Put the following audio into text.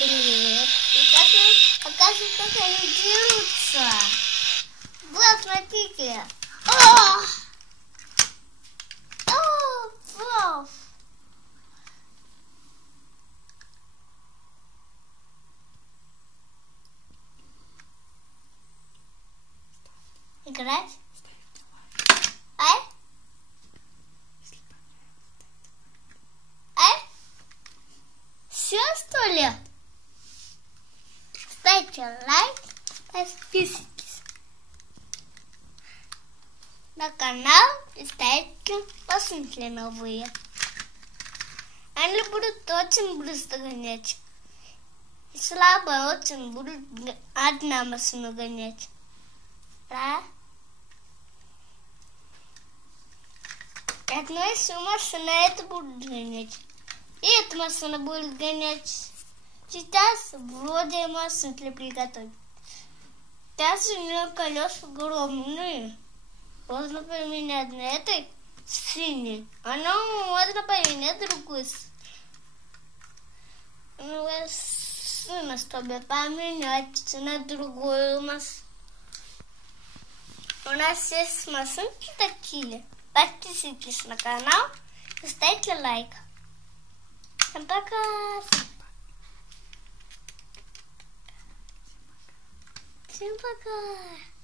привет. И сейчас я покажу, как они дерутся. Вот, смотрите. Вау. Играть? Ай? Ай? Все, что ли? Ставьте лайк, подписывайтесь на канал и ставьте посмотрите новые. Они будут очень быстро гонять. И слабо очень будут одна машина гонять. Да? Одна машина это будет гонять. И эта машина будет гонять. Сейчас вроде машины для приготовить. Сейчас у нее колеса огромные. Можно поменять на этой синей. А ну, можно поменять другую. Машину, чтобы поменять на другую машину. У нас есть машинки такие. Подписывайтесь на канал и ставьте лайк. Всем пока! Всем пока!